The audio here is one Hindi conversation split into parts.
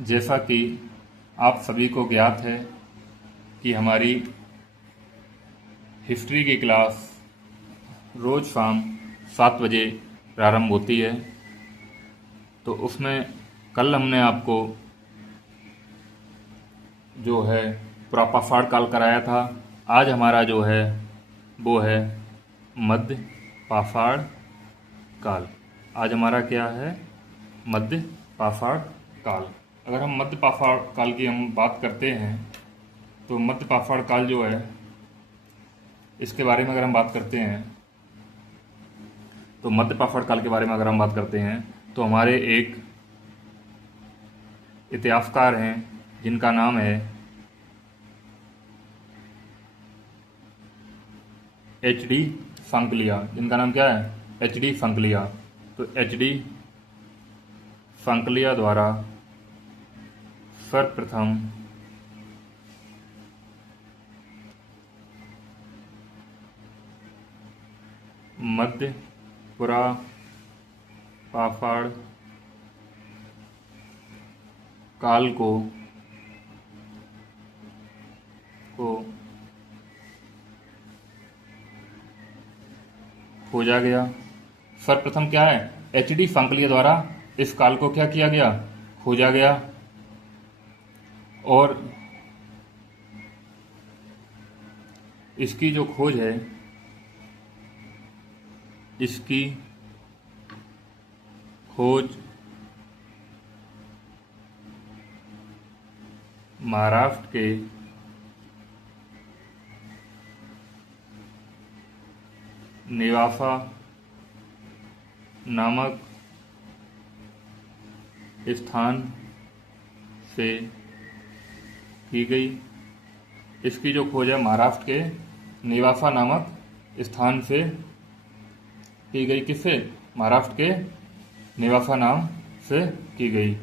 जैसा कि आप सभी को ज्ञात है कि हमारी हिस्ट्री की क्लास रोज़ शाम 7 बजे प्रारंभ होती है। तो उसमें कल हमने आपको जो है पाषाण काल कराया था। आज हमारा जो है वो है मध्य पाषाण काल। आज हमारा क्या है? मध्य पाषाण काल। अगर हम मध्य पाषाण काल की हम बात करते हैं तो मध्य पाषाण काल जो है इसके बारे में अगर हम बात करते हैं तो मध्य पाषाण काल के बारे में अगर हम बात करते हैं तो हमारे एक इतिहासकार हैं जिनका नाम है एच.डी. सांकलिया। जिनका नाम क्या है? एच.डी. सांकलिया। तो एच.डी. सांकलिया द्वारा सर्वप्रथम मध्य पुरा पाषाण काल को खोजा गया। सर्वप्रथम क्या है? एच.डी. सांकलिया द्वारा इस काल को क्या किया गया? खोजा गया। और इसकी जो खोज है, इसकी खोज महाराष्ट्र के नेवासा नामक स्थान से की गई। इसकी जो खोज है महाराष्ट्र के नेवासा नामक स्थान से की गई। किससे? महाराष्ट्र के नेवासा नाम से की गई।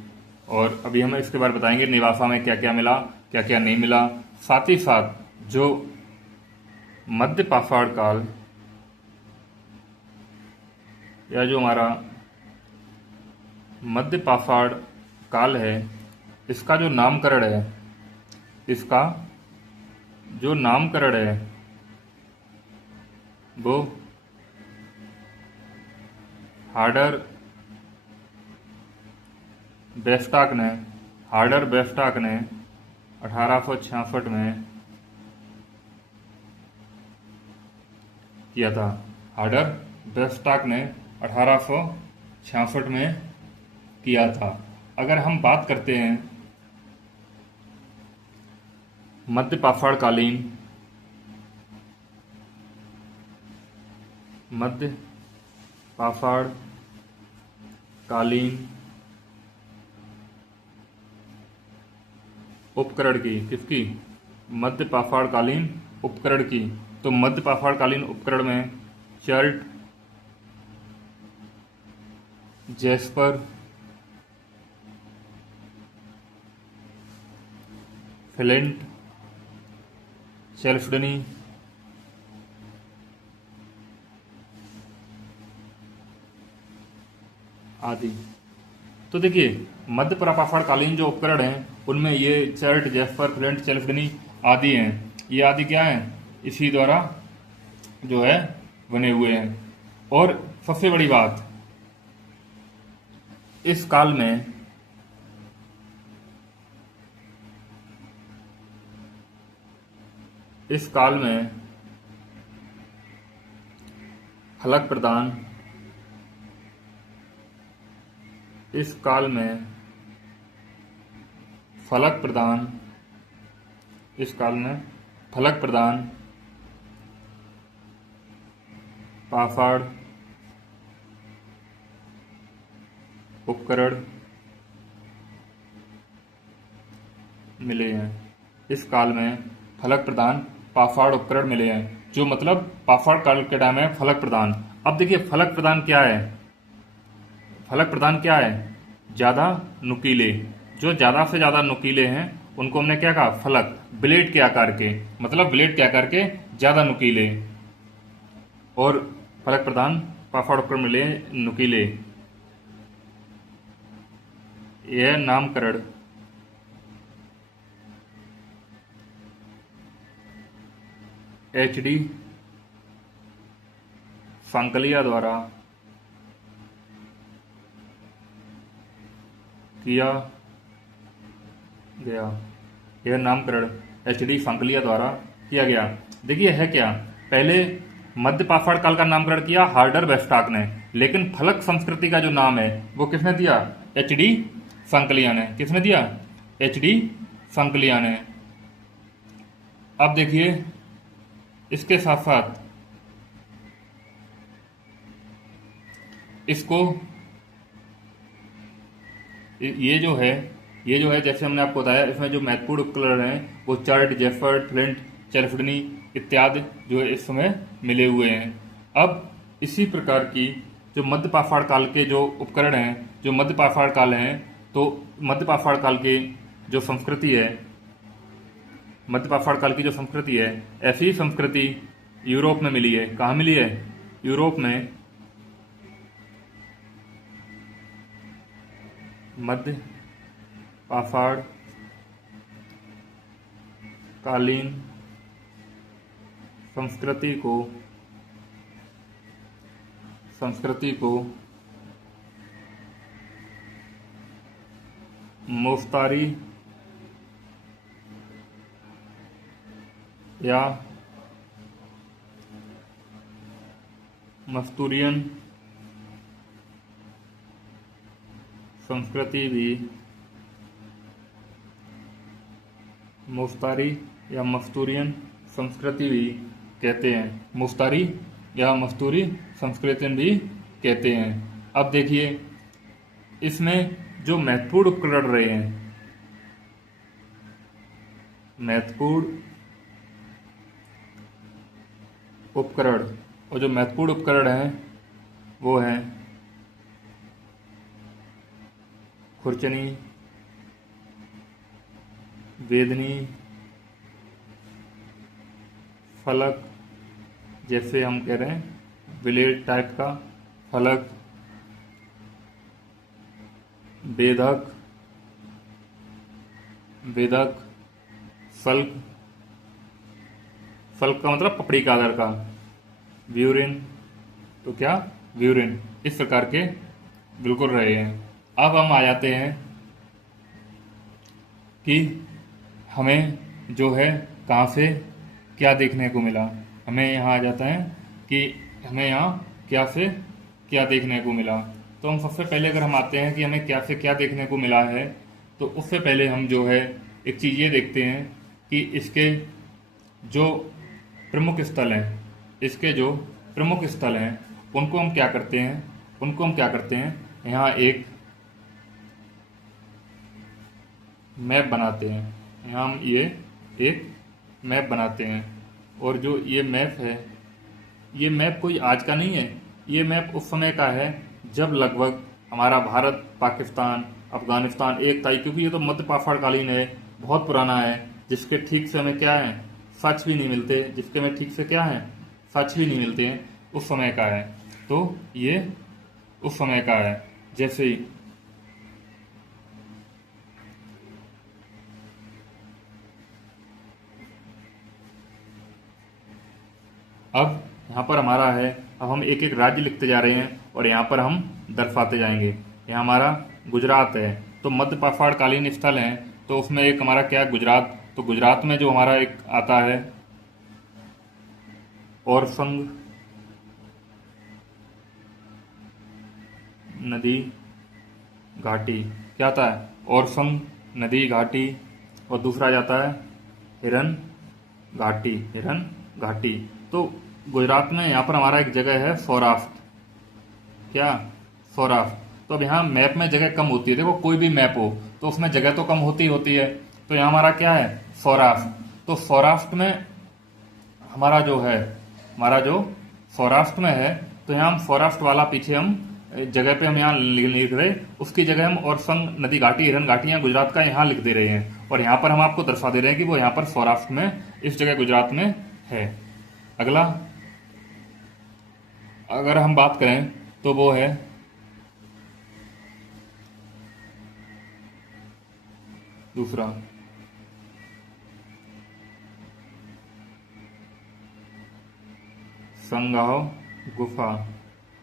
और अभी हम इसके बारे में बताएंगे नेवासा में क्या क्या मिला, क्या क्या नहीं मिला। साथ ही साथ जो मध्य पाषाण काल या जो हमारा मध्य पाषाण काल है, इसका जो नामकरण है, इसका जो नामकरण है वो हार्डर बेस्टाक ने 1866 में किया था। हार्डर बेस्टाक ने 1866 में किया था। अगर हम बात करते हैं मध्य पाषाण कालीन उपकरण की, किसकी? मध्य पाषाण कालीन उपकरण की। तो मध्य पाषाण कालीन उपकरण में चर्ट, जैस्पर, फ्लिंट, चैल्फडनी आदि। तो देखिए मध्य पाषाण कालीन जो उपकरण हैं उनमें ये चर्ट, जैस्पर, फ्लिंट, चैल्फडनी आदि हैं। ये आदि क्या हैं? इसी द्वारा जो है बने हुए हैं। और सबसे बड़ी बात, इस काल में फलक प्रदान पाषाण उपकरण मिले हैं। इस काल में फलक प्रदान पाषाण उपकरण मिले हैं, जो मतलब पाषाण काल के टाइम में फलक प्रदान। अब देखिए फलक प्रदान क्या है? ज्यादा नुकीले, जो ज्यादा से ज्यादा नुकीले हैं उनको हमने क्या कहा? फलक। ब्लेड के आकार के, मतलब ब्लेड के आकार के ज्यादा नुकीले। और फलक प्रदान पाषाण उपकरण मिले नुकीले। यह नामकरण HD सांकलिया द्वारा किया गया। यह नामकरण HD सांकलिया द्वारा किया गया। देखिए है क्या, पहले मध्य पाषाण काल का नामकरण किया हार्डर वेस्टाक ने, लेकिन फलक संस्कृति का जो नाम है वो किसने दिया? HD सांकलिया ने। किसने दिया? HD सांकलिया ने। अब देखिए इसके साथ साथ इसको ये जो है जैसे हमने आपको बताया, इसमें जो महत्वपूर्ण उपकरण हैं वो चर्ट, जेफर्ड, फ्लिंट, चैल्फडनी इत्यादि जो है इस समय मिले हुए हैं। अब इसी प्रकार की जो मध्य पाषाण काल के जो उपकरण हैं, जो मध्य पाषाण काल हैं, तो मध्य पाषाण काल की जो संस्कृति है, मध्य पाषाण काल की जो संस्कृति है, ऐसी ही संस्कृति यूरोप में मिली है। कहाँ मिली है? यूरोप में मध्य पाषाण कालीन संस्कृति को मुफ्तारी या मस्तूरियन संस्कृति भी, मुफ्तारी या मस्तूरियन संस्कृति भी कहते हैं। मुफ्तारी या मस्तूरी संस्कृति भी कहते हैं। अब देखिए इसमें जो महत्वपूर्ण उपकरण रहे हैं, महत्वपूर्ण उपकरण, और जो महत्वपूर्ण उपकरण हैं वो हैं खुरचनी, वेदनी, फलक, जैसे हम कह रहे हैं ब्लेड टाइप का फलक, वेदक, फल्क, फल्क का मतलब पपड़ी का आधार का, व्यूरिन, तो क्या व्यूरिन, इस प्रकार के बिल्कुल रहे हैं। अब हम आ जाते हैं कि हमें जो है कहाँ से क्या देखने को मिला। हमें यहाँ आ जाता है कि हमें यहाँ क्या से क्या देखने को मिला। तो हम सबसे पहले अगर हम आते हैं कि हमें क्या से क्या देखने को मिला है, तो उससे पहले हम जो है एक चीज़ ये देखते हैं कि इसके जो प्रमुख स्थल हैं, इसके जो प्रमुख स्थल हैं उनको हम क्या करते हैं, यहाँ एक मैप बनाते हैं। यहाँ हम ये एक मैप बनाते हैं, और जो ये मैप है, ये मैप कोई आज का नहीं है, ये मैप उस समय का है जब लगभग हमारा भारत, पाकिस्तान, अफगानिस्तान एक था, क्योंकि ये तो मध्य पाषाण कालीन है, बहुत पुराना है, जिसके ठीक से हमें क्या है, साक्ष्य भी नहीं मिलते, जिसके में ठीक से क्या है, साक्ष्य भी नहीं मिलते हैं, उस समय का है। तो ये उस समय का है। जैसे ही अब यहाँ पर हमारा है, अब हम एक एक राज्य लिखते जा रहे हैं और यहाँ पर हम दर्शाते जाएंगे। यहाँ हमारा गुजरात है, तो मध्य पाषाण कालीन स्थल है, तो उसमें एक हमारा क्या है, गुजरात। तो गुजरात में जो हमारा एक आता है ओरसंग नदी घाटी, क्या आता है, ओरसंग नदी घाटी, और दूसरा जाता है हिरन घाटी। तो गुजरात में यहाँ पर हमारा एक जगह है सौराष्ट्र, क्या, सौराष्ट्र। तो अब यहाँ मैप में जगह कम होती है, देखो कोई भी मैप हो तो उसमें जगह तो कम होती है। तो यहाँ हमारा क्या है, सौराष्ट्र। तो सौराष्ट्र में हमारा जो है, हमारा जो सौराष्ट्र में है, तो यहाँ हम सौराष्ट्र वाला पीछे हम जगह पे हम यहाँ लिख रहे, उसकी जगह हम ओरसंग नदी घाटी, हिरन घाटी यहाँ गुजरात का यहाँ लिख दे रहे हैं, और यहाँ पर हम आपको दर्शा दे रहे हैं कि वो यहाँ पर सौराष्ट्र में इस जगह गुजरात में है। अगला अगर हम बात करें तो वो है दूसरा, संगाव गुफा।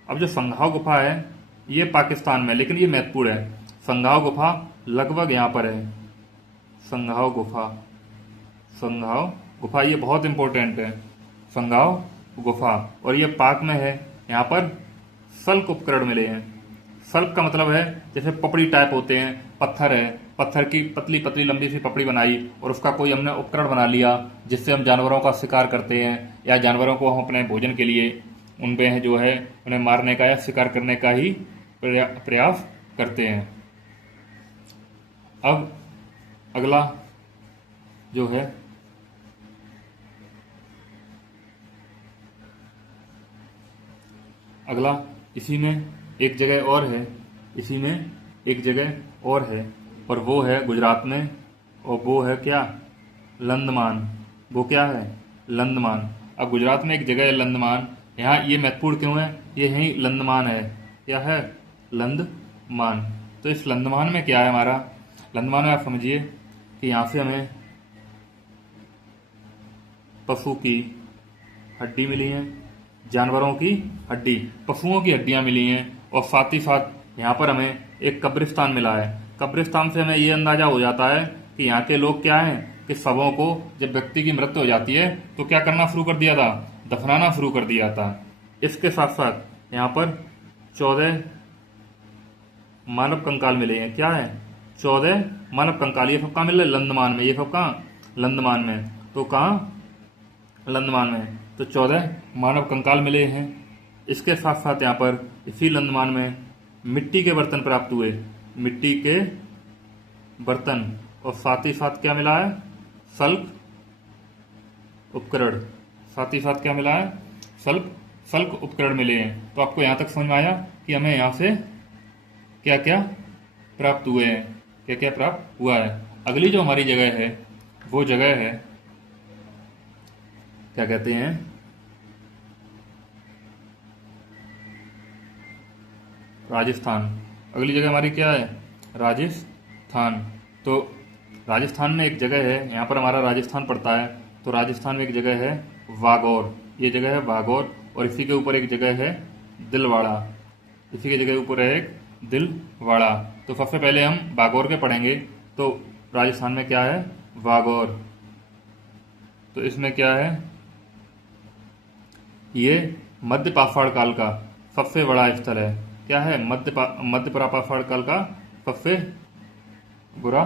अब जो संगाव गुफा है ये पाकिस्तान में, लेकिन ये महत्वपूर्ण है। संगाव गुफा लगभग यहाँ पर है। संगाव गुफा, संगाव गुफा ये बहुत इंपॉर्टेंट है। संगाव गुफा, और ये पाक में है। यहाँ पर सल्क उपकरण मिले हैं। सल्क का मतलब है जैसे पपड़ी टाइप होते हैं, पत्थर है, पत्थर की पतली पतली लंबी सी पपड़ी बनाई और उसका कोई हमने उपकरण बना लिया जिससे हम जानवरों का शिकार करते हैं, या जानवरों को हम अपने भोजन के लिए उन पे जो है उन्हें मारने का या शिकार करने का ही प्रयास करते हैं। अब अगला जो है अगला इसी में एक जगह और है, इसी में एक जगह और है, और वो है गुजरात में, और वो है क्या, लंदमान। वो क्या है, लंदमान। अब गुजरात में एक जगह है लंदमान। यहाँ ये महत्वपूर्ण क्यों है, ये यहीं लंदमान है। क्या है, लंदमान। तो इस लंदमान में क्या है हमारा, लंदमान में आप समझिए कि यहाँ से हमें पशु की हड्डी मिली है, जानवरों की हड्डी, पशुओं की हड्डियां मिली हैं, और साथ ही साथ यहाँ पर हमें एक कब्रिस्तान मिला है। कब्रिस्तान से हमें ये अंदाजा हो जाता है कि यहाँ के लोग क्या हैं कि शवों को जब व्यक्ति की मृत्यु हो जाती है तो क्या करना शुरू कर दिया था, दफनाना शुरू कर दिया था। इसके साथ साथ यहाँ पर 14 मानव कंकाल मिले हैं। क्या है, 14 मानव कंकाल। ये सब कहाँ मिले, लंदमान में। ये सब कहाँ, लंदमान में। तो कहाँ, लंदमान में। तो 14 मानव कंकाल मिले हैं। इसके साथ साथ यहाँ पर इसी लंदमान में मिट्टी के बर्तन प्राप्त हुए, मिट्टी के बर्तन, और साथ ही साथ क्या मिला है, सल्क उपकरण। साथ ही साथ क्या मिला है, सल्क उपकरण मिले हैं। तो आपको यहाँ तक समझ में आया कि हमें यहाँ से क्या क्या प्राप्त हुए हैं, क्या क्या प्राप्त हुआ है। अगली जो हमारी जगह है वो जगह है, क्या कहते हैं, राजस्थान। अगली जगह हमारी क्या है, राजस्थान। तो राजस्थान में एक जगह है, यहाँ पर हमारा राजस्थान पड़ता है। तो राजस्थान में एक जगह है वागौर, ये जगह है वागौर, और इसी के ऊपर एक जगह है दिलवाड़ा। इसी के जगह ऊपर है एक दिलवाड़ा। तो सबसे पहले हम वागौर के पढ़ेंगे। तो राजस्थान में क्या है, वागौर। तो इसमें क्या है, ये मध्य पाषाण काल का सबसे बड़ा स्थल है। क्या है, मध्य पाषाण काल का सबसे बुरा,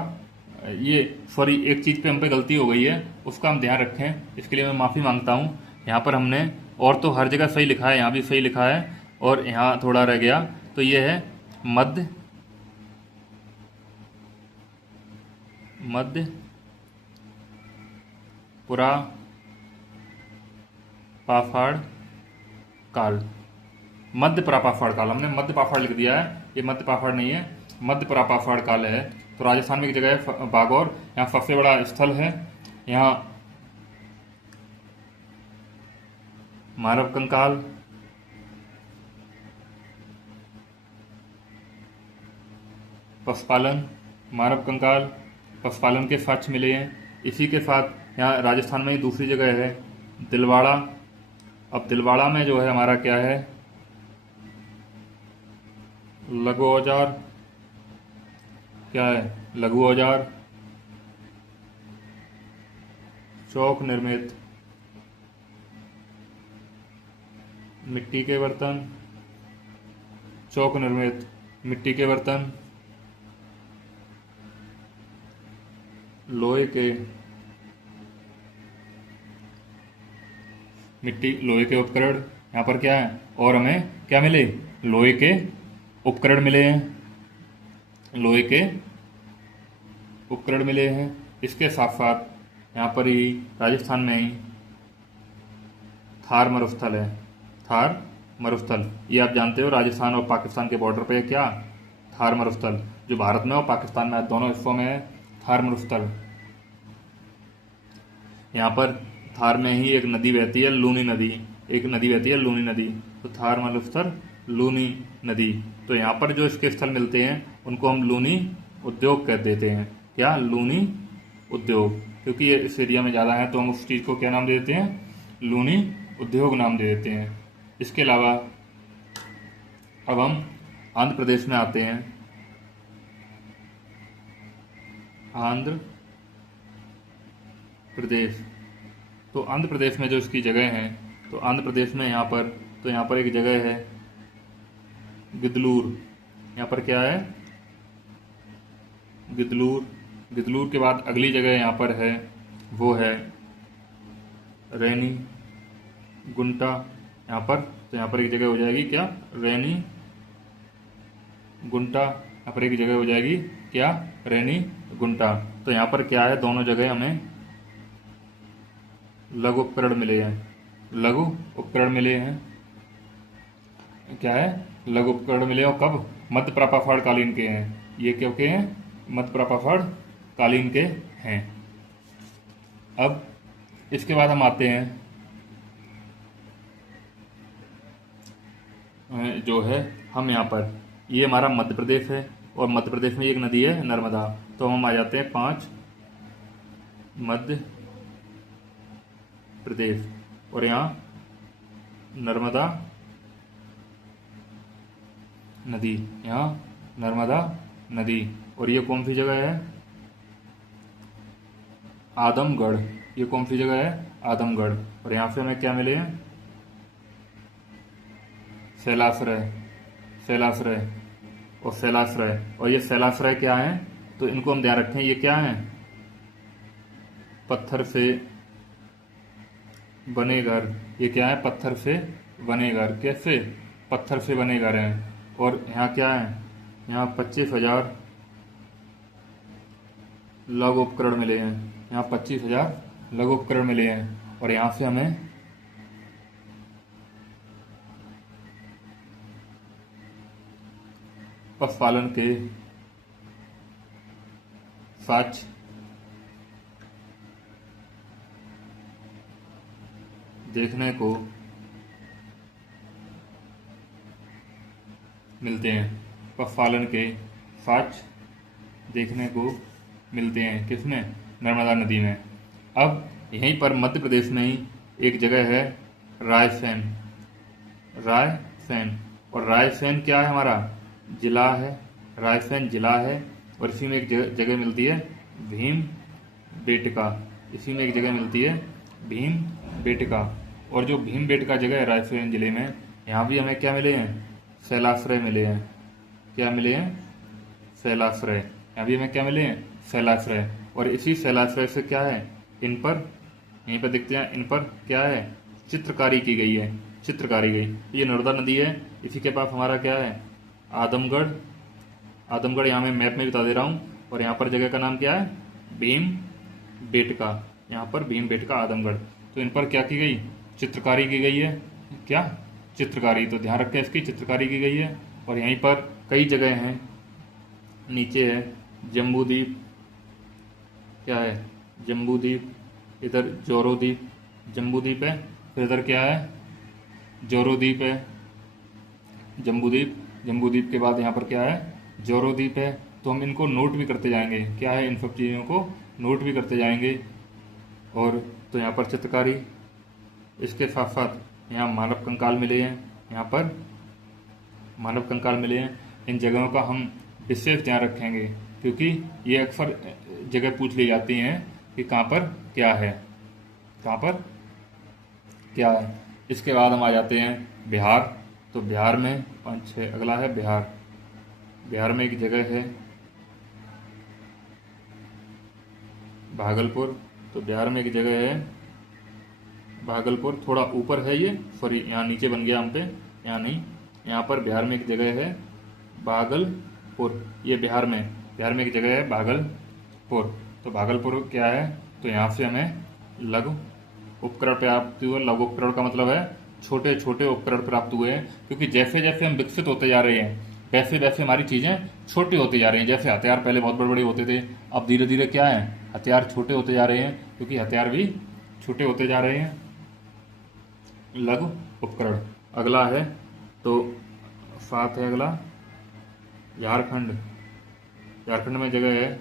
ये सॉरी एक चीज़ पे हम पे गलती हो गई है, उसका हम ध्यान रखें, इसके लिए मैं माफ़ी मांगता हूँ। यहाँ पर हमने और तो हर जगह सही लिखा है, यहाँ भी सही लिखा है, और यहाँ थोड़ा रह गया। तो ये है मध्य पाषाण काल। मध्य पाषाण काल, हमने मध्य पाषाण लिख दिया है, ये मध्य पाषाण नहीं है, मध्य पाषाण काल है। तो राजस्थान में एक जगह है वागौर, यहाँ सबसे बड़ा स्थल है। यहाँ मानव कंकाल, पशुपालन, मानव कंकाल, पशुपालन के साक्ष्य मिले हैं। इसी के साथ यहाँ राजस्थान में ही दूसरी जगह है दिलवाड़ा। अब दिलवाड़ा में जो है हमारा क्या है, लघु औजार। क्या है, लघु औजार, चौक निर्मित मिट्टी के बर्तन, चौक निर्मित मिट्टी के बर्तन, लोहे के लोहे के उपकरण। यहाँ पर क्या है, और हमें क्या मिले, लोहे के उपकरण मिले हैं, लोहे के उपकरण मिले हैं। इसके साथ साथ यहाँ पर ही राजस्थान में ही थार मरुस्थल है। थार मरुस्थल, ये आप जानते हो राजस्थान और पाकिस्तान के बॉर्डर पे है क्या, थार मरुस्थल, जो भारत में और पाकिस्तान में दोनों हिस्सों में है थार मरुस्थल। यहाँ पर थार में ही एक नदी बहती है, लूनी नदी, एक नदी बहती है लूनी नदी। तो थार मरुस्थल, लूनी नदी। तो यहाँ पर जो इसके स्थल मिलते हैं उनको हम लूनी उद्योग कह देते हैं। क्या, लूनी उद्योग, क्योंकि ये इस एरिया में ज़्यादा है तो हम उस चीज़ को क्या नाम देते हैं, लूनी उद्योग नाम दे देते हैं। इसके अलावा अब हम आंध्र प्रदेश में आते हैं। आंध्र प्रदेश, तो आंध्र प्रदेश में जो इसकी जगह है, तो आंध्र प्रदेश में यहाँ पर एक जगह है गिदलूर। यहाँ पर क्या है? गिदलूर। गिदलूर के बाद अगली जगह यहाँ पर है, वो है रैनी गुंटा। यहाँ पर, तो यहाँ पर एक जगह हो जाएगी क्या? रैनी गुंटा। यहाँ पर एक जगह हो जाएगी क्या? रैनी गुंटा। तो यहाँ पर क्या है? दोनों जगह हमें लघु उपकरण मिले हैं। लघु उपकरण मिले हैं। क्या है? लघु उपकरण मिले। और कब? मध्य प्रापाफाड़ कालीन के हैं ये। क्योंकि हैं मध्य प्रापाफाड़ कालीन के हैं। अब इसके बाद हम आते हैं जो है, हम यहाँ पर, ये हमारा मध्य प्रदेश है और मध्य प्रदेश में एक नदी है नर्मदा। तो हम आ जाते हैं 5 मध्य प्रदेश, और यहाँ नर्मदा नदी, यहाँ नर्मदा नदी। और ये कौन सी जगह है? आदमगढ़। ये कौन सी जगह है? आदमगढ़। और यहाँ से हमें क्या मिले हैं? शैलाश्रय, शैलाश्रय और शैलाश्रय। और ये शैलाश्रय क्या है? तो इनको हम ध्यान रखें, ये क्या है? पत्थर से बने घर। ये क्या है? पत्थर से बने घर। कैसे? पत्थर से बने घर हैं। और यहाँ क्या है? यहाँ 25,000 लघु उपकरण मिले हैं। यहाँ 25,000 लघु उपकरण मिले हैं। और यहाँ से हमें पशुपालन के साक्ष्य देखने को मिलते हैं। पशुपालन के साक्ष्य देखने को मिलते हैं। किसमें? नर्मदा नदी में। अब यहीं पर मध्य प्रदेश में ही एक जगह है रायसेन। रायसेन, और रायसेन क्या है? हमारा जिला है। रायसेन जिला है। और इसी में एक जगह मिलती है भीम बेटका। इसी में एक जगह मिलती है भीम बेटका। और जो भीम बेटका जगह है रायसेन जिले में, यहाँ भी हमें क्या मिले हैं? शैलाश्रय मिले हैं। क्या मिले हैं? शैलाश्रय। यहाँ भी हमें क्या मिले हैं? शैलाश्रय। और इसी शैलाश्रय से क्या है? इन पर, यहीं पर दिखते हैं, इन पर क्या है? चित्रकारी की गई है। चित्रकारी गई। ये नर्मदा नदी है। इसी के पास हमारा क्या है? आदमगढ़। आदमगढ़ यहाँ मैं मैप में बता दे रहा हूँ। और यहाँ पर जगह का नाम क्या है? भीम बेटका। यहाँ पर भीम बेटका, आदमगढ़। तो इन पर क्या की गई? चित्रकारी की गई है। क्या? चित्रकारी। तो ध्यान रखें, इसकी चित्रकारी की गई है। और यहीं पर कई जगह हैं। नीचे है जम्बूद्वीप। क्या है? जम्बूद्वीप। इधर जोरोद्वीप, जम्बूद्वीप है। फिर इधर क्या है? जोरोद्वीप है। जम्बूद्वीप, जम्बूद्वीप के बाद यहाँ पर क्या है? जोरोद्वीप है। तो हम इनको नोट भी करते जाएंगे। क्या है? इन सब चीज़ों को नोट भी करते जाएंगे। और तो यहाँ पर चित्रकारी, इसके साथ साथ यहाँ मानव कंकाल मिले हैं। यहाँ पर मानव कंकाल मिले हैं। इन जगहों का हम विशेष ध्यान रखेंगे, क्योंकि ये अक्सर जगह पूछ ली जाती हैं कि कहाँ पर क्या है, कहाँ पर क्या है। इसके बाद हम आ जाते हैं बिहार। तो बिहार में 5-6 अगला है बिहार। बिहार में एक जगह है भागलपुर। तो बिहार में एक जगह है भागलपुर। थोड़ा ऊपर है ये, सॉरी यहाँ नीचे बन गया हम पे, यहाँ नहीं। यहाँ पर बिहार में एक जगह है भागलपुर। ये बिहार में एक जगह है भागलपुर। तो भागलपुर क्या है? तो यहाँ से हमें लघु उपकरण प्राप्त हुए। लघु उपकरण का मतलब है छोटे छोटे उपकरण प्राप्त हुए हैं, क्योंकि जैसे जैसे हम विकसित होते जा रहे हैं वैसे वैसे हमारी चीज़ें छोटी होती जा रही हैं। जैसे हथियार पहले बहुत बड़े बड़े होते थे, अब धीरे धीरे क्या है? हथियार छोटे होते जा रहे हैं, क्योंकि हथियार भी छोटे होते जा रहे हैं। लघु उपकरण अगला है, तो 7 है अगला झारखंड। झारखंड में जगह है,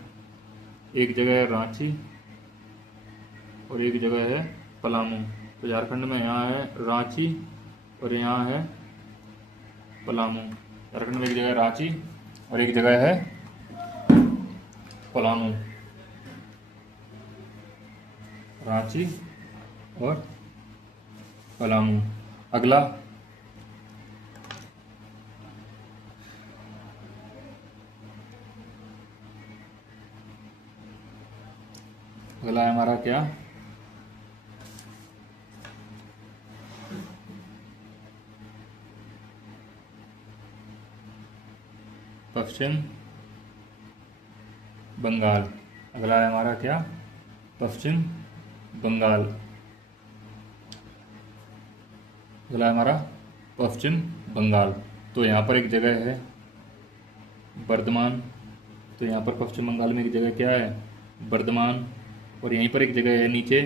एक जगह है रांची और एक जगह है पलामू। तो झारखंड में यहाँ है रांची और यहाँ है पलामू। झारखंड में एक जगह है रांची और एक जगह है पलामू। रांची और पलामू। अगला अगला है हमारा क्या, पश्चिम बंगाल। अगला है हमारा क्या, पश्चिम बंगाल। अगला है हमारा पश्चिम बंगाल। तो यहाँ पर एक जगह है बर्धमान। तो यहाँ पर पश्चिम बंगाल में एक जगह क्या है, बर्धमान। और यहीं पर एक जगह है नीचे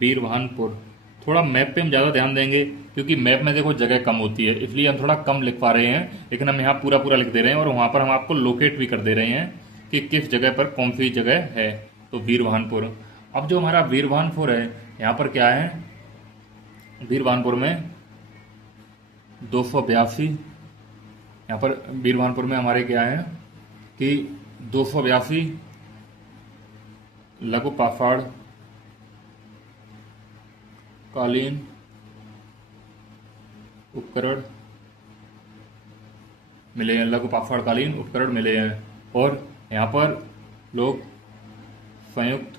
बीरभानपुर। थोड़ा मैप पे हम ज़्यादा ध्यान देंगे क्योंकि मैप में देखो जगह कम होती है, इसलिए हम थोड़ा कम लिख पा रहे हैं, लेकिन हम यहाँ पूरा पूरा लिख दे रहे हैं और वहाँ पर हम आपको लोकेट भी कर दे रहे हैं कि किस जगह पर कौन सी जगह है। तो बीरभानपुर। अब जो हमारा बीरभानपुर है, यहाँ पर क्या है, बीरभानपुर में 282। यहाँ पर बीरभानपुर में हमारे क्या है कि 282 लघु पाषाण कालीन उपकरण मिले हैं, लघु पाषाण कालीन उपकरण मिले हैं। और यहाँ पर लोग संयुक्त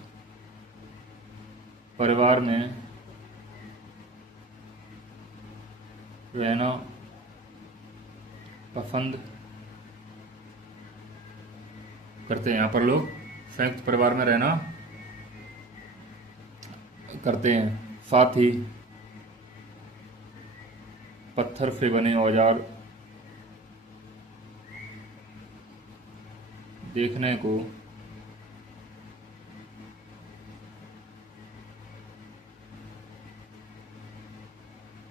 परिवार में रहना पसंद करते हैं। यहाँ पर लोग संयुक्त परिवार में रहना करते हैं। साथ ही पत्थर से बने औजार देखने को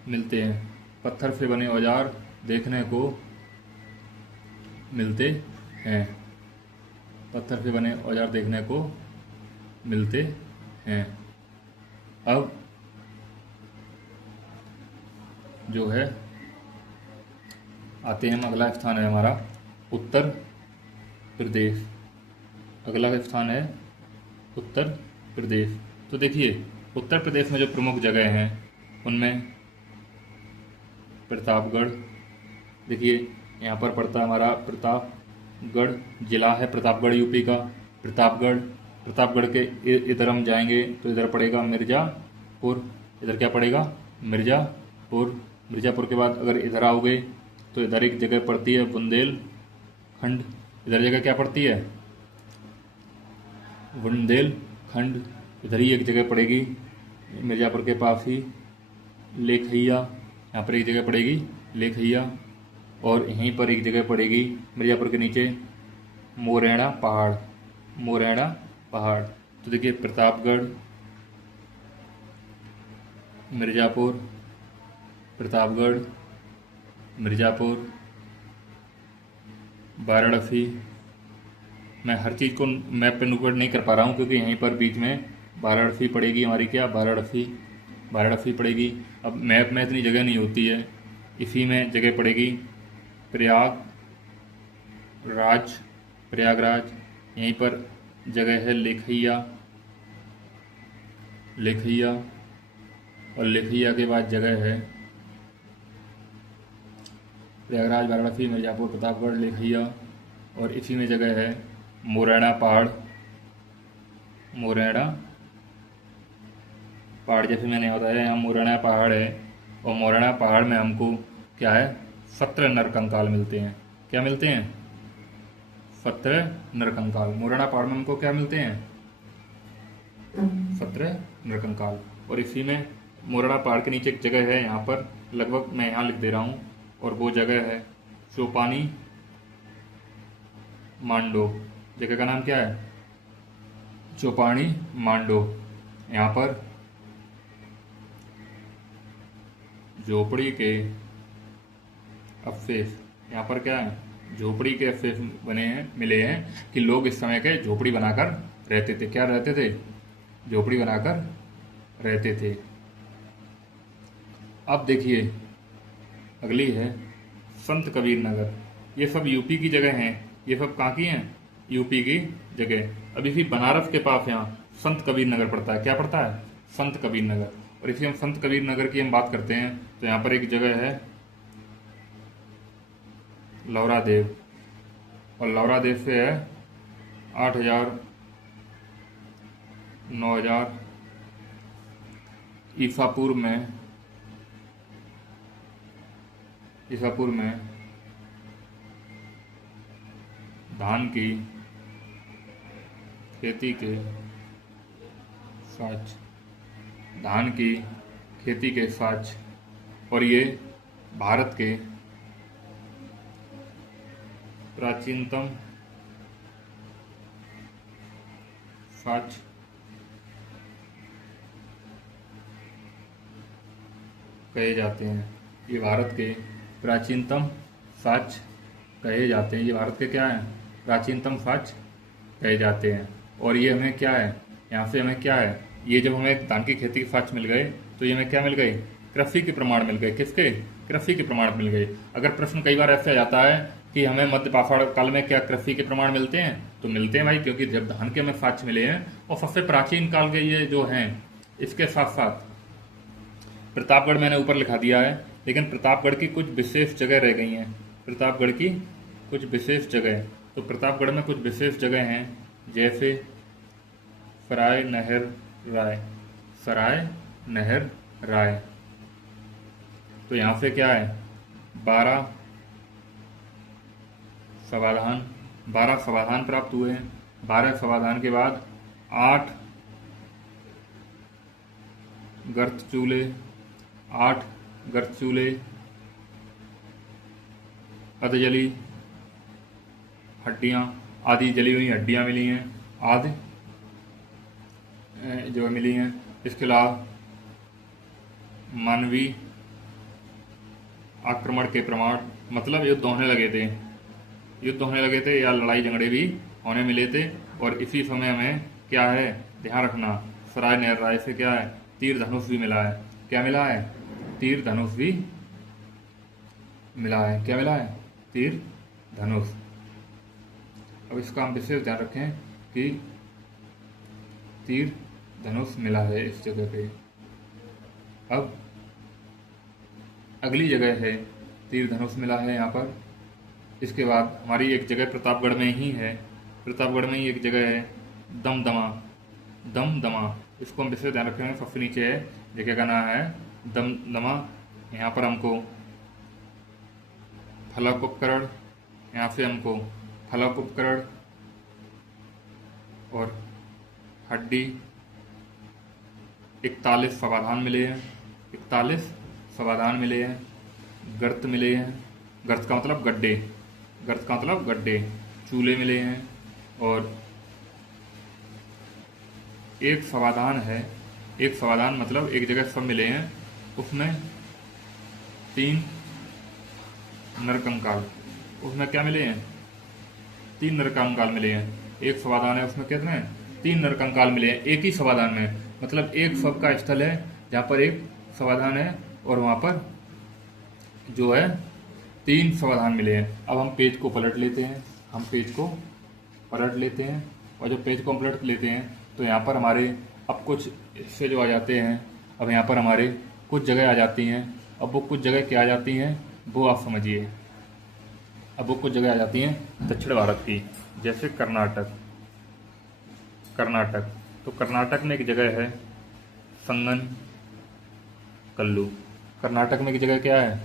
मिलते हैं। पत्थर से बने औजार देखने को मिलते हैं। पत्थर से बने औजार देखने को मिलते हैं। अब जो है आते हैं हम, अगला स्थान है हमारा उत्तर प्रदेश। अगला स्थान है उत्तर प्रदेश। तो देखिए उत्तर प्रदेश में जो प्रमुख जगह हैं उनमें प्रतापगढ़। देखिए यहाँ पर पड़ता है हमारा प्रतापगढ़, जिला है प्रतापगढ़ यूपी का। प्रतापगढ़, प्रतापगढ़ के इधर हम जाएंगे तो इधर पड़ेगा मिर्ज़ापुर। इधर क्या पड़ेगा, मिर्ज़ापुर। मिर्ज़ापुर के बाद अगर इधर आओगे तो इधर एक जगह पड़ती है बुंदेलखंड। इधर जगह क्या पड़ती है, बुंदेलखंड। इधर ही एक जगह पड़ेगी मिर्ज़ापुर के पास ही लेखैया। यहाँ पर एक जगह पड़ेगी लेखैया। और यहीं पर एक जगह पड़ेगी मिर्ज़ापुर के नीचे मोरैना पहाड़। मोरैना पहाड़। तो देखिए प्रतापगढ़, मिर्ज़ापुर, प्रतापगढ़, मिर्ज़ापुर, वाराणसी। मैं हर चीज़ को मैप पे नोट नहीं कर पा रहा हूँ क्योंकि यहीं पर बीच में वाराणसी पड़ेगी हमारी, क्या वाराणसी, वाराणसी पड़ेगी। अब मैप में इतनी जगह नहीं होती है, इसी में जगह पड़ेगी प्रयागराज। प्रयागराज। यहीं पर जगह है लेखैया। लेखैया। और लेखैया के बाद जगह है प्रयागराज, वाराणसी, मिर्ज़ापुर, प्रतापगढ़, लेखैया। और इसी में जगह है मोरैना पहाड़। मोरैना पहाड़, जैसे मैंने बताया यहाँ मोरैना पहाड़ है। और मोरैना पहाड़ में हमको क्या है, 17 नरकंकाल मिलते हैं। क्या मिलते हैं, 17 नरकंकाल। मोरैना पहाड़ में हमको क्या मिलते हैं, 17 नरकंकाल। और इसी में मोरैना पहाड़ के नीचे एक जगह है, यहाँ पर लगभग मैं यहाँ लिख दे रहा हूँ, और वो जगह है चौपानी मांडो। जगह का नाम क्या है, चौपानी मांडो। यहाँ पर झोपड़ी के अवशेष, यहाँ पर क्या है, झोपड़ी के अवशेष बने हैं, मिले हैं कि लोग इस समय के झोपड़ी बनाकर रहते थे। क्या रहते थे, झोपड़ी बनाकर रहते थे। अब देखिए अगली है संत कबीर नगर। ये सब यूपी की जगह हैं। ये सब कहाँ की हैं? यूपी की जगह। अब इसी बनारस के पास यहाँ संत कबीर नगर पड़ता है। क्या पड़ता है? संत कबीर नगर। और इसी हम संत कबीर नगर की हम बात करते हैं तो यहाँ पर एक जगह है लौरा देव। और लौरा देव से है 8,000 9,000 ईसापुर में धान की खेती के साक्ष्य, धान की खेती के साक्ष्य। और ये भारत के प्राचीनतम साक्ष्य कहे जाते हैं। ये भारत के प्राचीनतम साक्ष्य कहे जाते हैं। ये भारत के क्या हैं? प्राचीनतम साक्ष्य कहे जाते हैं। और ये हमें क्या है? यहाँ से हमें क्या है? ये जब हमें धान की खेती के साक्ष्य मिल गए तो ये हमें क्या मिल गए? कृषि के प्रमाण मिल गए। किसके? कृषि के प्रमाण मिल गए। अगर प्रश्न कई बार ऐसे आ जाता है कि हमें मध्य पाषाण काल में क्या कृषि के प्रमाण मिलते हैं, तो मिलते हैं भाई, क्योंकि जब धान के हमें साक्ष्य मिले हैं और सबसे प्राचीन काल के ये जो हैं, इसके साथ साथ प्रतापगढ़ मैंने ऊपर लिखा दिया है, लेकिन प्रतापगढ़ की कुछ विशेष जगह रह गई हैं। प्रतापगढ़ की कुछ विशेष जगह, तो प्रतापगढ़ में कुछ विशेष जगह हैं जैसे सराय नहर राय। सराय नहर राय। तो यहाँ से क्या है? 12 समाधान प्राप्त हुए हैं। 12 समाधान के बाद 8 गर्त चूल्हे, 8 गर्त चूल्हे, अधजली हड्डियाँ, आधी जली हुई हड्डियाँ मिली हैं, आदि जो मिली हैं। इसके अलावा मानवीय आक्रमण के प्रमाण, मतलब युद्ध होने लगे थे या लड़ाई झगड़े भी होने मिले थे। और इसी समय हमें क्या है ध्यान रखना, सराय नहर राय से क्या है? तीर धनुष भी मिला है। क्या मिला है? तीर धनुष भी मिला है। क्या मिला है? तीर धनुष। अब इसका हम विशेष ध्यान रखें कि तीर धनुष मिला है इस जगह पे। अब अगली जगह है तीर धनुष मिला है यहाँ पर। इसके बाद हमारी एक जगह प्रतापगढ़ में ही है, प्रतापगढ़ में ही एक जगह है दमदमा। इसको हम विशेष ध्यान रखेंगे। सबसे नीचे है जगह का नाम है दमदमा। यहाँ पर हमको फलक उपकरण, यहाँ से हमको फलक उपकरण और हड्डी 41 समाधान मिले हैं। 41 समाधान मिले हैं। गर्त मिले हैं। गर्त का मतलब गड्ढे, गर्त का मतलब गड्ढे। चूल्हे मिले हैं। और एक समाधान है, एक समाधान मतलब एक जगह सब मिले हैं, उसमें 3 नरकंकाल। उसमें क्या मिले हैं? 3 नरकंकाल मिले हैं। एक समाधान है उसमें कितने? 3 नरकंकाल मिले हैं एक ही समाधान में। मतलब एक सब का स्थल है जहाँ पर एक समाधान है और वहाँ पर जो है 3 समाधान मिले हैं। अब हम पेज को पलट लेते हैं। हम पेज को पलट लेते हैं और जब पेज को पलट लेते हैं तो यहाँ पर हमारे अब कुछ हिस्से जो आ जाते हैं। अब यहाँ पर हमारे कुछ जगह आ जाती हैं। अब वो कुछ जगह क्या आ जाती हैं वो आप समझिए। अब वो कुछ जगह आ जाती हैं दक्षिण भारत की, जैसे कर्नाटक। तो कर्नाटक में एक जगह है संगन कल्लू। कर्नाटक में एक जगह क्या है?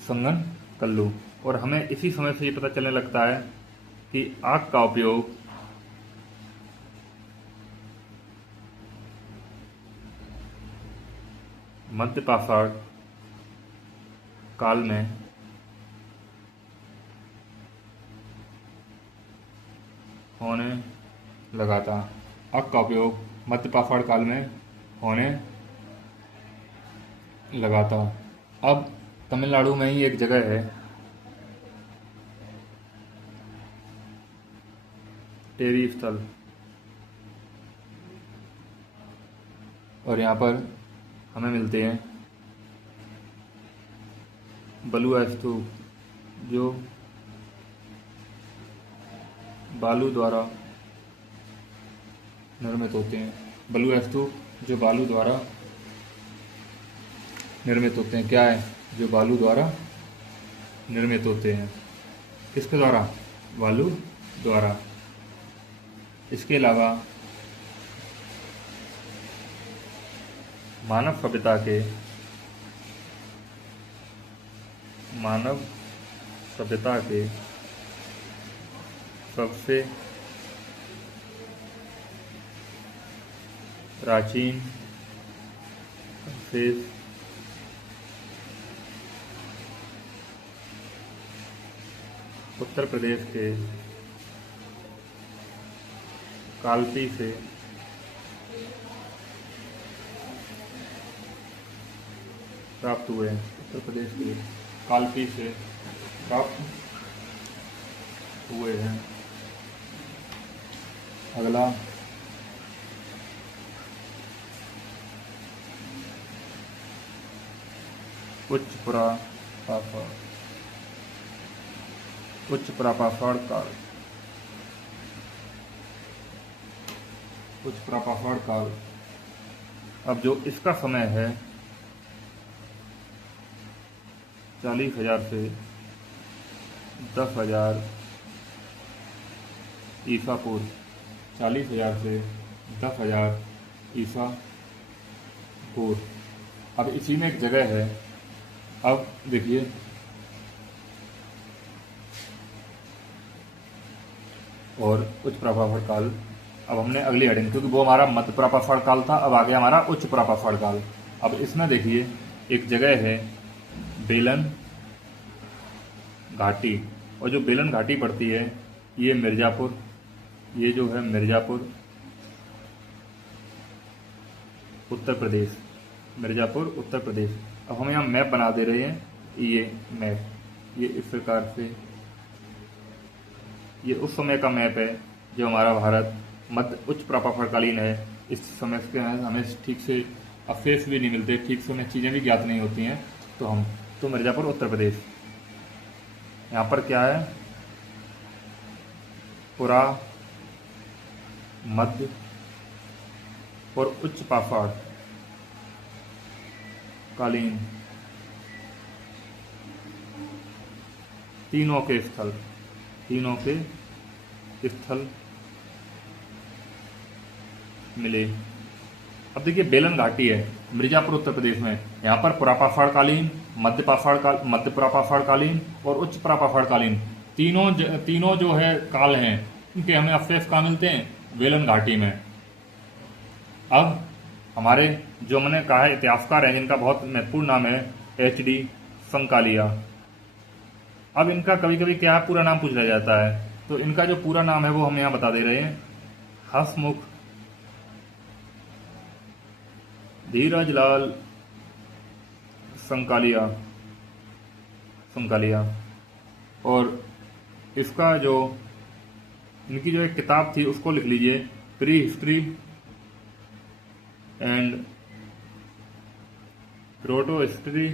संगन कल्लू। और हमें इसी समय से ये पता चलने लगता है कि आग का उपयोग मध्य पाषाण काल में होने लगा था। आग का उपयोग मध्य पाषाण काल में होने लगा था। अब तमिलनाडु में ही एक जगह है टेरी स्थल, और यहाँ पर हमें मिलते हैं बलुआ स्तूप जो बालू द्वारा निर्मित होते हैं। बलुआ स्तूप जो बालू द्वारा निर्मित होते हैं। क्या है? जो बालू द्वारा निर्मित होते हैं। किसके द्वारा? बालू द्वारा। इसके अलावा मानव सभ्यता के सबसे प्राचीन अवशेष उत्तर प्रदेश के कालपी से प्राप्त हुए हैं। उत्तर प्रदेश के कालपी से प्राप्त हुए हैं। अगला उच्च प्रापाषाण काल। उच्च प्रापाषाण काल। अब जो इसका समय है 40,000 से 10,000 ईसा पूर्व। 40,000 से 10,000 ईसा पूर्व। अब इसी में एक जगह है। अब देखिए, और उच्च प्रापाषाण काल। अब हमने अगली हेडिंग, क्योंकि वो हमारा मध्य प्रापाषाण काल था, अब आ गया हमारा उच्च प्रापाषाण काल। अब इसमें देखिए एक जगह है बेलन घाटी, और जो बेलन घाटी पड़ती है ये मिर्ज़ापुर, ये जो है मिर्ज़ापुर उत्तर प्रदेश। मिर्ज़ापुर उत्तर प्रदेश। अब हम यहाँ मैप बना दे रहे हैं। ये मैप, ये इस प्रकार से, ये उस समय का मैप है जो हमारा भारत मध्य उच्च प्रापाषाणकालीन है। इस समय के हमें ठीक से अवशेष भी नहीं मिलते, ठीक से हमें चीज़ें भी ज्ञात नहीं होती हैं। तो मिर्ज़ापुर उत्तर प्रदेश। यहाँ पर क्या है? पुरा, मध्य और उच्च पाषाण कालीन तीनों के स्थल मिले। अब देखिए बेलन घाटी है मिर्ज़ापुर उत्तर प्रदेश में। यहाँ पर पुरापाषाण कालीन, मध्य प्रापाषाण कालीन और उच्च प्रापाषाण कालीन तीनों जो है काल हैं, उनके हमें अवशेष कहाँ मिलते हैं? बेलन घाटी में। अब हमारे जो मैंने कहा है इतिहासकार हैं जिनका बहुत महत्वपूर्ण नाम है HD संकालिया। अब इनका कभी कभी क्या है, पूरा नाम पूछ लिया जाता है, तो इनका जो पूरा नाम है वो हम यहाँ बता दे रहे हैं। हसमुख धीरजलाल संकालिया। और इसका जो इनकी जो एक किताब थी उसको लिख लीजिए, pre history and proto history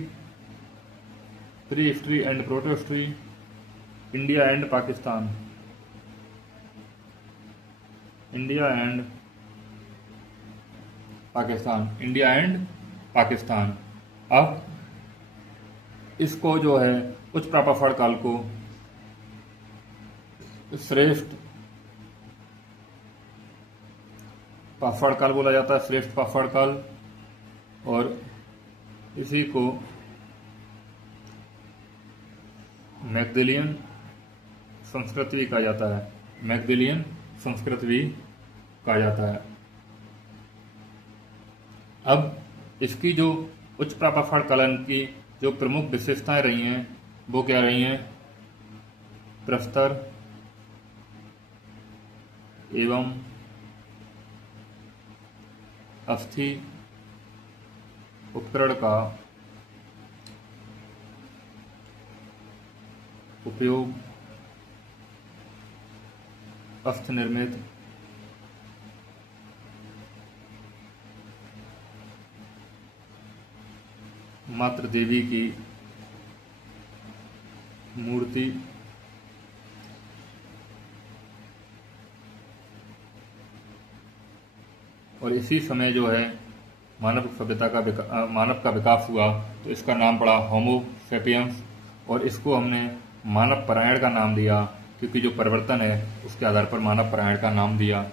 India and Pakistan. अब इसको जो है उच्च प्रापाषाण काल को श्रेष्ठ पाषाण काल बोला जाता है, श्रेष्ठ पाषाण काल। और इसी को मैगदेलियन संस्कृत भी कहा जाता है। मैगदेलियन संस्कृत भी कहा जाता है। अब इसकी जो उच्च प्रापाषाण कालीन की जो प्रमुख विशेषताएं रही हैं वो क्या रही हैं? प्रस्तर एवं अस्थि उपकरण का उपयोग, अस्त निर्मित मातृ देवी की मूर्ति और इसी समय जो है मानव का विकास हुआ, तो इसका नाम पड़ा होमो सेपियंस, और इसको हमने मानव परायण का नाम दिया, क्योंकि जो परिवर्तन है उसके आधार पर मानव परायण का नाम दिया।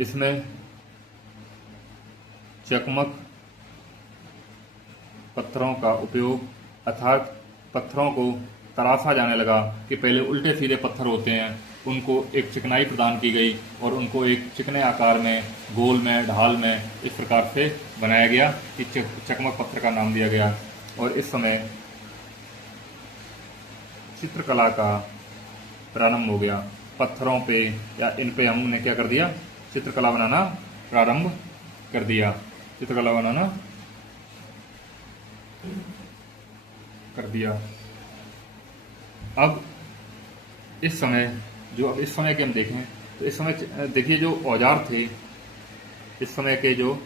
इसमें चकमक पत्थरों का उपयोग, अर्थात पत्थरों को तराशा जाने लगा कि पहले उल्टे सीधे पत्थर होते हैं, उनको एक चिकनाई प्रदान की गई और उनको एक चिकने आकार में, गोल में, ढाल में इस प्रकार से बनाया गया कि चकमक पत्थर का नाम दिया गया। और इस समय चित्रकला का प्रारंभ हो गया। पत्थरों पे या इन पे हमने क्या कर दिया, चित्रकला बनाना प्रारंभ कर दिया, चित्रकला बनाना कर दिया। अब इस समय के हम देखें तो इस समय देखिए जो औजार थे, इस समय के जो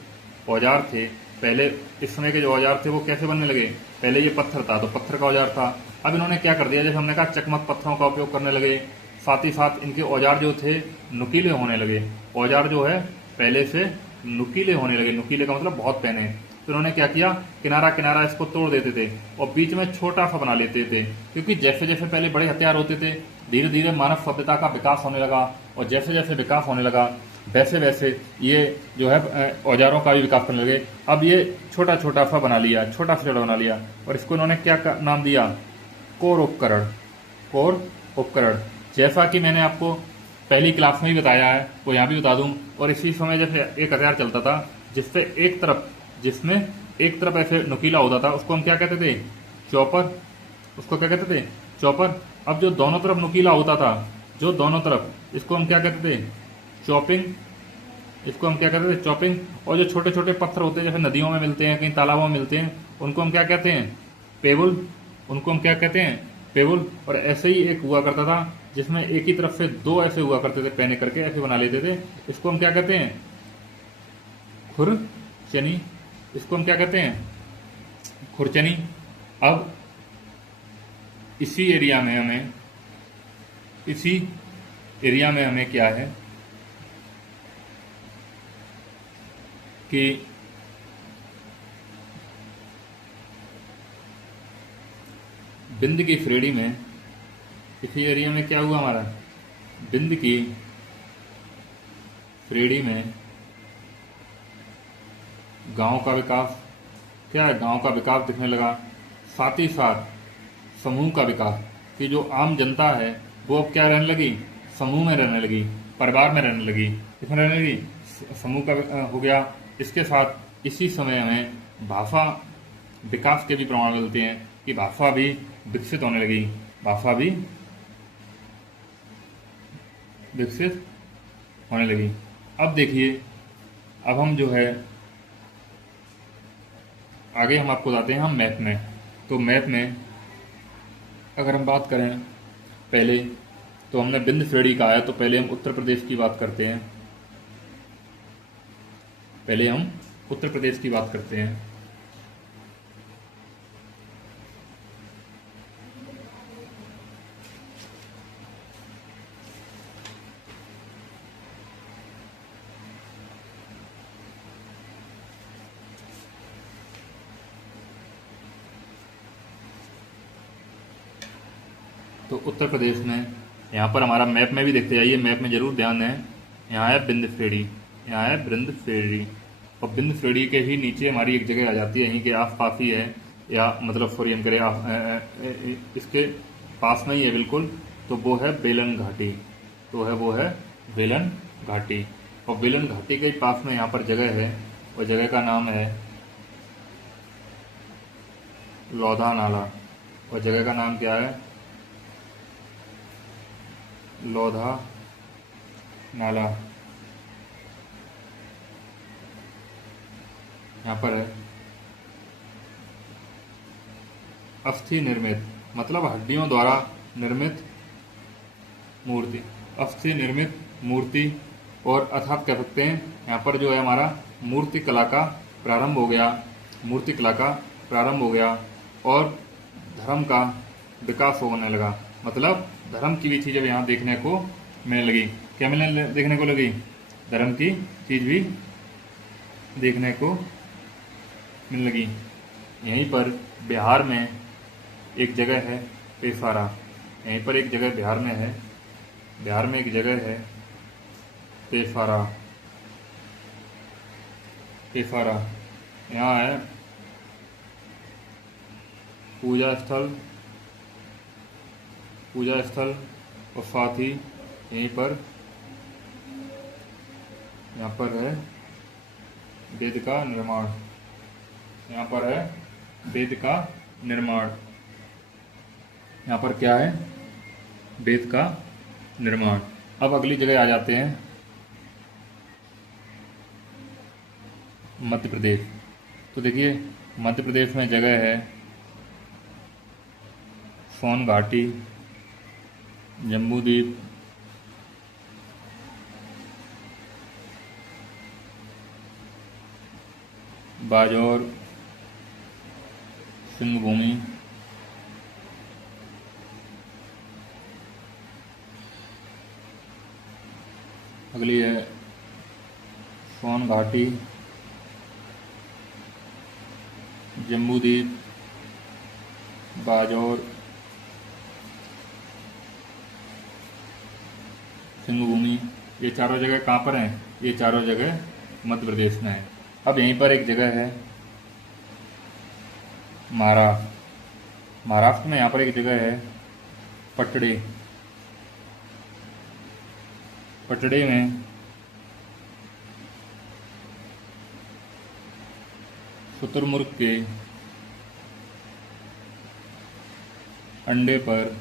औजार थे, पहले इस समय के जो औजार थे वो कैसे बनने लगे। पहले ये पत्थर था तो पत्थर का औजार था, अब इन्होंने क्या कर दिया, जैसे हमने कहा चकमक पत्थरों का उपयोग करने लगे, साथ ही साथ इनके औजार जो थे नुकीले होने लगे। औजार जो है पहले से नुकीले होने लगे, नुकीले का मतलब बहुत पहने। तो उन्होंने क्या किया, किनारा किनारा इसको तोड़ देते थे और बीच में छोटा सा बना लेते थे, क्योंकि जैसे जैसे पहले बड़े हथियार होते थे, धीरे धीरे मानव सभ्यता का विकास होने लगा, और जैसे जैसे विकास होने लगा वैसे वैसे ये जो है औजारों का भी विकास करने लगे। अब ये छोटा छोटा सा बना लिया, छोटा सा बना लिया, और इसको इन्होंने क्या नाम दिया, कोर उपकरण। कोर उपकरण, जैसा कि मैंने आपको पहली क्लास में भी बताया है वो यहाँ भी बता दूं। और इसी समय जैसे एक हथियार चलता था जिसमें एक तरफ ऐसे नुकीला होता था, उसको हम क्या कहते थे, चॉपर। उसको क्या कहते थे, चॉपर। अब जो दोनों तरफ नुकीला होता था, जो दोनों तरफ, इसको हम क्या कहते थे, चॉपिंग। इसको हम क्या कहते थे, चॉपिंग। और जो छोटे छोटे पत्थर होते हैं, जैसे नदियों में मिलते हैं, कहीं तालाबों में मिलते हैं, उनको हम क्या कहते हैं, पेबल। उनको हम क्या कहते हैं, पेबल। और ऐसे ही एक हुआ करता था जिसमें एक ही तरफ से दो ऐसे हुआ करते थे, पैने करके ऐसे बना लेते थे, इसको हम क्या कहते हैं, खुरचनी। इसको हम क्या कहते हैं, खुरचनी। अब इसी एरिया में हमें क्या है कि बिंद की श्रेणी में, इसी एरिया में क्या हुआ हमारा, बिंद की श्रेणी में गांव का विकास, क्या है, गांव का विकास दिखने लगा। साथ ही साथ समूह का विकास, कि जो आम जनता है वो अब क्या रहने लगी, समूह में रहने लगी, परिवार में रहने लगी, किसमें रहने लगी, समूह का हो गया। इसके साथ इसी समय हमें भाषा विकास के भी प्रमाण मिलते हैं कि भाषा भी विकसित होने लगी, भाषा भी विकसित होने लगी। अब देखिए, अब हम जो है आगे हम आपको बताते हैं हम मैप में। तो मैप में अगर हम बात करें, पहले तो हमने बिंद श्रेणी का है, तो पहले हम उत्तर प्रदेश की बात करते हैं। पहले हम उत्तर प्रदेश की बात करते हैं। तो उत्तर प्रदेश में यहाँ पर हमारा मैप में भी देखते जाइए, मैप में जरूर ध्यान दें। यहाँ है बिंद श्रेणी, यहाँ है बिंद श्रेणी, और बिंद श्रेणी के ही नीचे हमारी एक जगह आ जाती है, यहीं के आसपास ही है, या मतलब सॉरी हम करें इसके पास में ही है बिल्कुल। तो वो है बेलन घाटी, तो है वो है बेलन घाटी। और बेलन घाटी के पास में यहाँ पर जगह है, और जगह का नाम है लोधा नाला। और जगह का नाम क्या है, लोधा नाला। यहाँ पर है अस्थि निर्मित, मतलब हड्डियों द्वारा निर्मित मूर्ति, अस्थि निर्मित मूर्ति। और अर्थात कह सकते हैं यहाँ पर जो है हमारा मूर्ति कला का प्रारंभ हो गया, मूर्ति कला का प्रारंभ हो गया। और धर्म का विकास होने लगा। मतलब धर्म की भी चीज़ अब यहाँ देखने को मिलने लगी। क्या देखने को लगी? धर्म की चीज़ भी देखने को मिलने लगी। यहीं पर बिहार में एक जगह है पेशवारा। यहीं पर एक जगह बिहार में है, बिहार में एक जगह है पेशवारा। पेशवारा यहाँ है पूजा स्थल और साथ ही यहीं पर यहाँ पर है वेद का निर्माण। यहाँ पर है वेद का निर्माण। यहाँ पर क्या है? वेद का निर्माण। अब अगली जगह आ जाते हैं मध्य प्रदेश। तो देखिए मध्य प्रदेश में जगह है सोन घाटी, जम्बूद्वीप, बाजौर, सिंहभूमि, अगली है सोन घाटी, जम्बूद्वीप, बाजौर, सिंहभूमि। ये चारों जगह कहाँ पर हैं? ये चारों जगह मध्य प्रदेश में है। अब यहीं पर एक जगह है महाराष्ट्र। महाराष्ट्र में यहाँ पर एक जगह है पटड़े। पटड़े में शुतुरमुर्ग के अंडे पर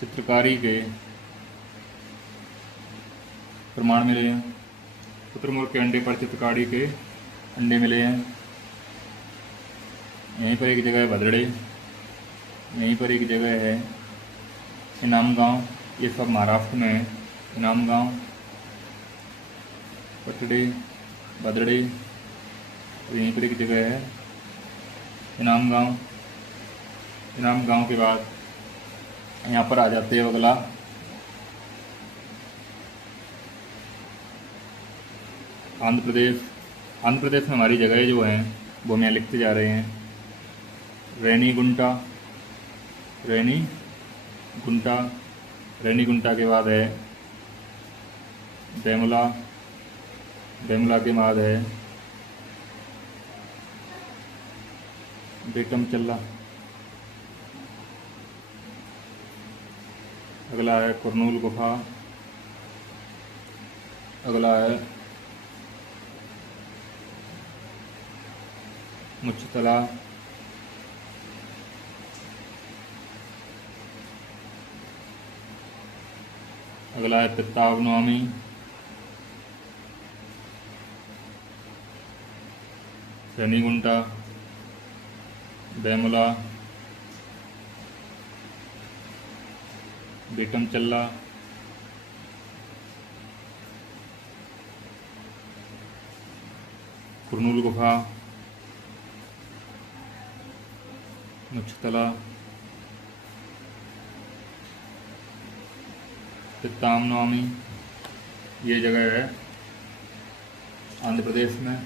चित्रकारी के प्रमाण मिले हैं। शुतुरमुर्ग के अंडे पर चित्रकारी के अंडे मिले हैं। यहीं पर एक जगह है भदड़े। यहीं पर एक जगह है इनाम गांव। ये सब महाराष्ट्र में है। इनाम गांव, पटड़े, भदड़े। और यहीं पर एक जगह है इनाम गांव। इनाम गांव के बाद यहाँ पर आ जाते हैं अगला आंध्र प्रदेश। आंध्र प्रदेश में हमारी जगह जो हैं वो हम यहाँ लिखते जा रहे हैं। रेनीगुंटा, रेनीगुंटा, रेनीगुंटा के बाद है वेमुला, वेमुला के बाद है बेटमचल्ला। अगला है कुरनूल गुफा। अगला है मुच्छतला। अगला है पित्तावनवामी। रेनीगुंटा, वेमुला, बेटमचल्ला, कुरनूल गुफा, मुच्छतला, पित्तावनवामी। ये जगह है आंध्र प्रदेश में।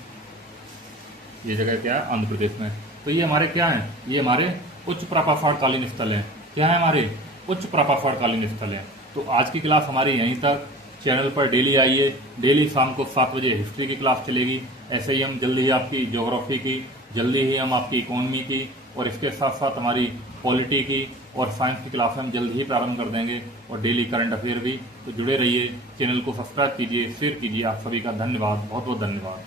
ये जगह क्या है? आंध्र प्रदेश में। तो ये हमारे क्या हैं? ये हमारे उच्च प्रापाषाणकालीन स्थल हैं। क्या है? हमारे उच्च प्रापाषाणकालीन स्थल हैं। तो आज की क्लास हमारी यहीं तक। चैनल पर डेली आइए। डेली शाम को 7 बजे हिस्ट्री की क्लास चलेगी। ऐसे ही हम जल्दी ही आपकी ज्योग्राफी की, जल्दी ही हम आपकी इकोनॉमी की और इसके साथ साथ हमारी पॉलिटी की और साइंस की क्लास हम जल्द ही प्रारंभ कर देंगे। और डेली करंट अफेयर भी। तो जुड़े रहिए, चैनल को सब्सक्राइब कीजिए, शेयर कीजिए। आप सभी का धन्यवाद, बहुत बहुत धन्यवाद।